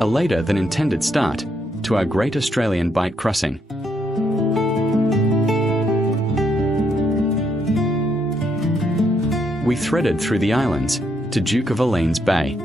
a later than intended start to our Great Australian Bight crossing. We threaded through the islands to Duke of Orleans Bay.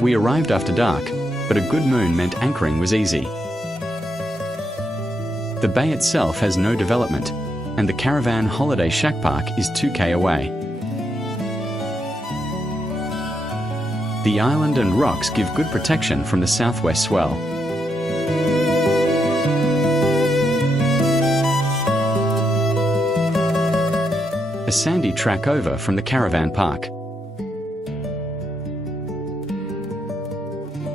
We arrived after dark, but a good moon meant anchoring was easy. The bay itself has no development, and the Caravan Holiday Shack Park is 2k away. The island and rocks give good protection from the southwest swell. A sandy track over from the caravan park.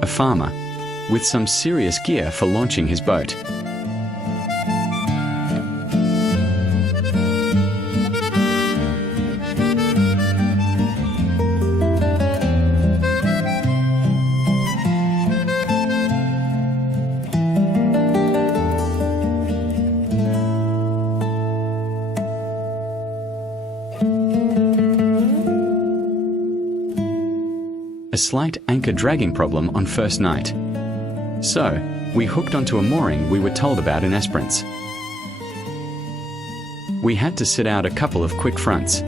A farmer, with some serious gear for launching his boat. A slight anchor dragging problem on first night. So, we hooked onto a mooring we were told about in Esperance. We had to sit out a couple of quick fronts.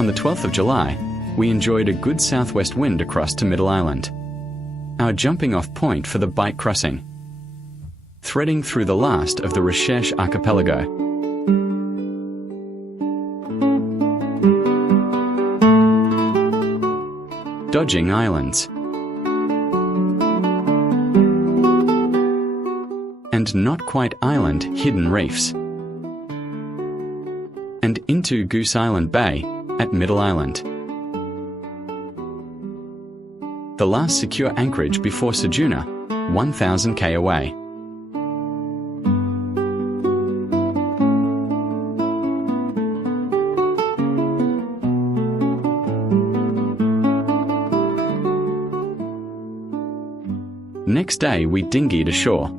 On the 12th of July, we enjoyed a good southwest wind across to Middle Island, our jumping off point for the Bight crossing, threading through the last of the Recherche archipelago. Dodging islands. And not quite island hidden reefs. And into Goose Island Bay at Middle Island. The last secure anchorage before Ceduna, 1,000 k away. Next day we dinghied ashore.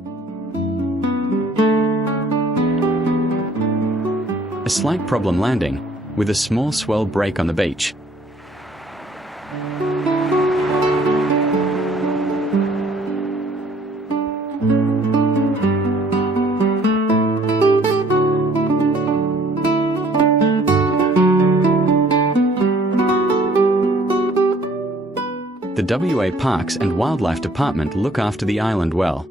A slight problem landing, with a small swell break on the beach. The WA Parks and Wildlife Department look after the island well.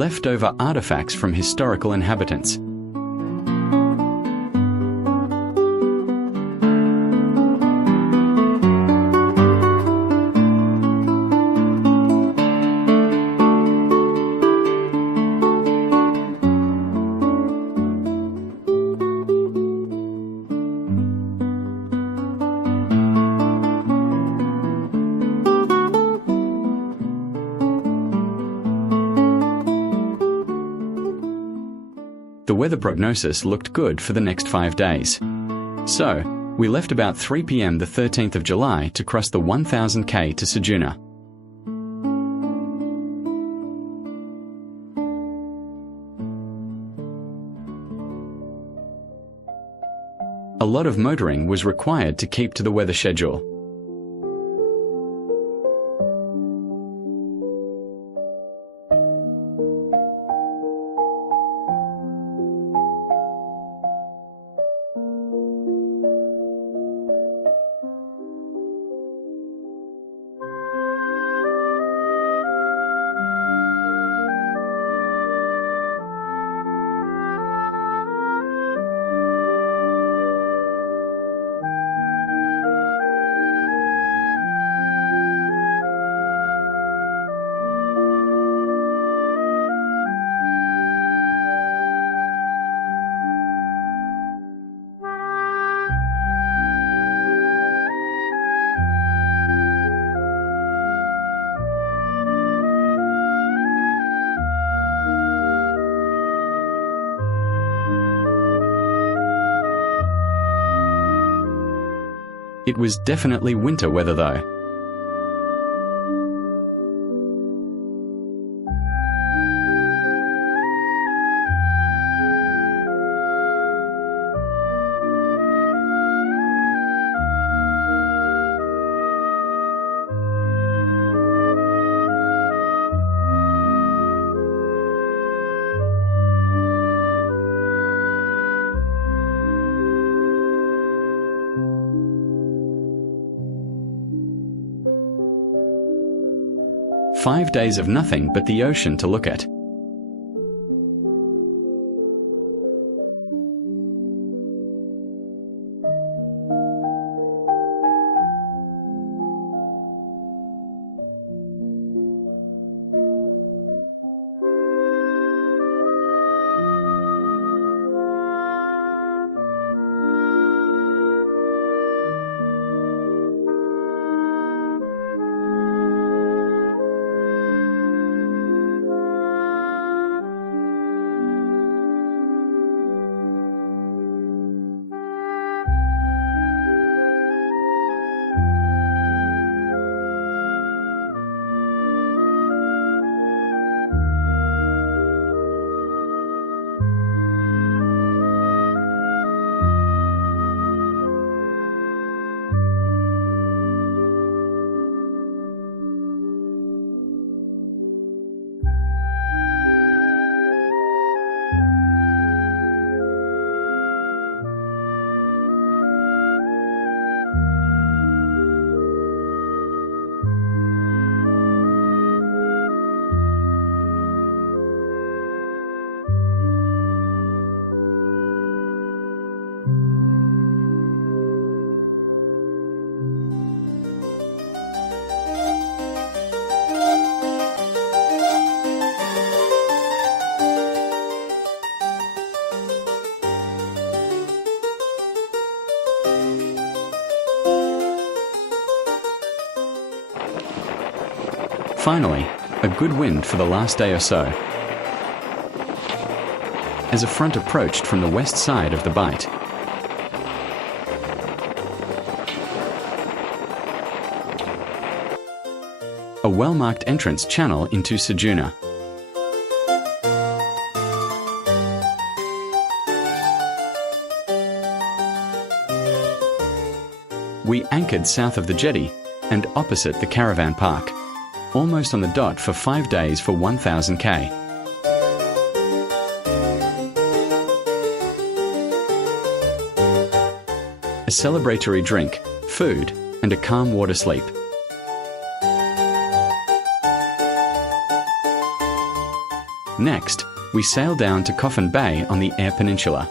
leftover artifacts from historical inhabitants. The weather prognosis looked good for the next 5 days. So, we left about 3 p.m. the 13th of July to cross the 1000k to Ceduna. A lot of motoring was required to keep to the weather schedule. It was definitely winter weather though. "5 days of nothing but the ocean to look at." Finally, a good wind for the last day or so, as a front approached from the west side of the bight. A well-marked entrance channel into Ceduna. We anchored south of the jetty and opposite the caravan park, almost on the dot for 5 days for 1000k. A celebratory drink, food, and a calm water sleep. Next, we sail down to Coffin Bay on the Eyre Peninsula.